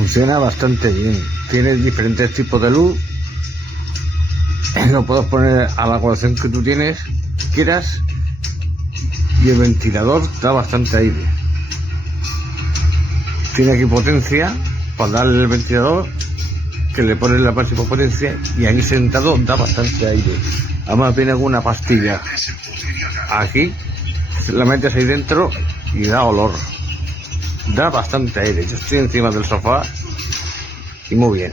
Funciona bastante bien. Tiene diferentes tipos de luz. Lo puedes poner a la colación que tú quieras. Y el ventilador da bastante aire. Tiene aquí potencia para darle el ventilador, que le pones la máxima potencia, y aquí sentado da bastante aire. Además viene con una pastilla. Aquí la metes ahí dentro y da olor. Da bastante aire. Yo estoy encima del sofá y muy bien.